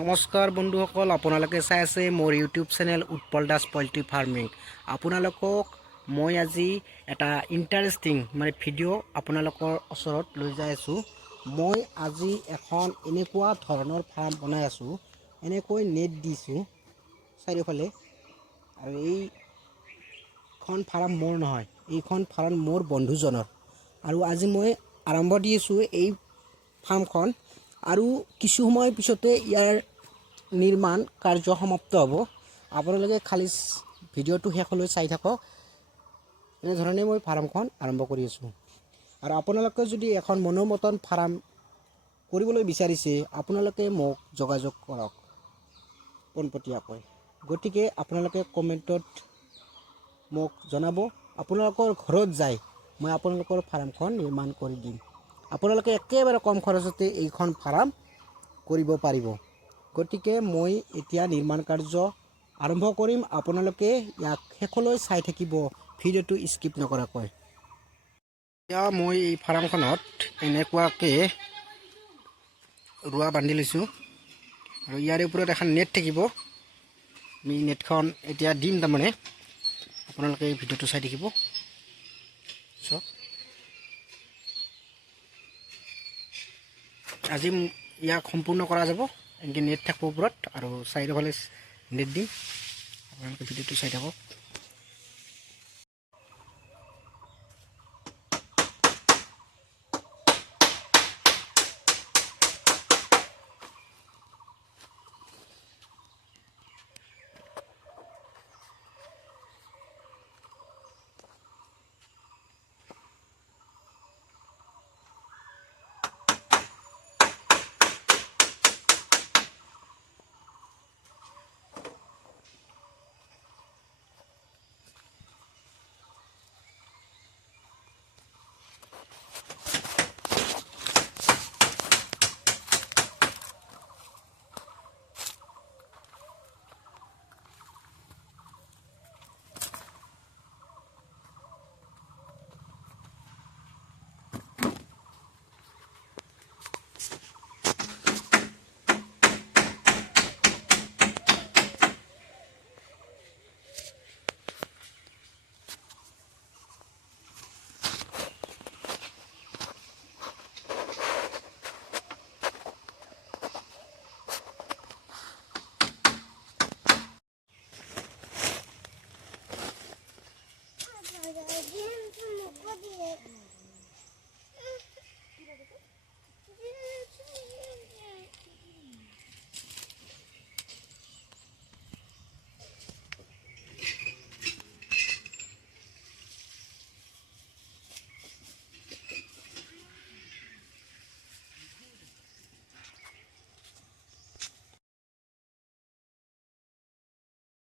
নমস্কাৰ বন্ধুসকল, আপোনালোকে চাই আছে মোৰ YouTube channel Utpal Das poultry farming. আপোনালোকক মই আজি এটা ইণ্টাৰেষ্টিং ভিডিঅ' আপোনালোকৰ ওচৰত লৈ যাই আছোঁ। মই আজি এখন এনেকুৱা ধৰণৰ ফাৰ্ম বনাই আছোঁ, এনেকৈ নেট দিছোঁ চাৰিওফালে। আৰু এইখন ফাৰ্ম মোৰ নহয়, এইখন ফাৰ্ম মোৰ বন্ধুজনৰ। আৰু আজি মই আৰম্ভ দি আছোঁ এই ফাৰ্মখন। আৰু কিছু সময় পিছতে ইয়াৰ নিৰ্মাণ কাৰ্য সমাপ্ত হ'ব। আপোনালোকে খালি ভিডিঅ'টো শেষলৈ চাই থাকক। এনেধৰণে মই ফাৰ্মখন আৰম্ভ কৰি আছোঁ। আৰু আপোনালোকে যদি এখন মনোমতন ফাৰ্ম কৰিবলৈ বিচাৰিছে, আপোনালোকে মোক যোগাযোগ কৰক পোনপটীয়াকৈ। গতিকে আপোনালোকে কমেণ্টত মোক জনাব। আপোনালোকৰ ঘৰত যাই মই আপোনালোকৰ ফাৰ্মখন নিৰ্মাণ কৰি দিম। আপোনালোকে একেবাৰে কম খৰচতে এইখন ফাৰ্ম কৰিব পাৰিব। গতিকে মই এতিয়া নিৰ্মাণ কাৰ্য আৰম্ভ কৰিম। আপোনালোকে ইয়াক শেষলৈ চাই থাকিব, ভিডিঅ'টো স্কিপ নকৰাকৈ। এতিয়া মই এই ফাৰ্মখনত এনেকুৱাকৈ ৰোৱা বান্ধি লৈছোঁ। আৰু ইয়াৰ ওপৰত এখন নেট থাকিব। আমি নেটখন এতিয়া দিম তাৰমানে। আপোনালোকে এই ভিডিঅ'টো চাই থাকিব। চাওক, আজি ইয়াক সম্পূৰ্ণ কৰা যাব। এনেকৈ নেট থাকিব ওপৰত আৰু চাৰিওফালে নেট দিম। আপোনালোকে ভিডিঅ'টো চাই থাকক।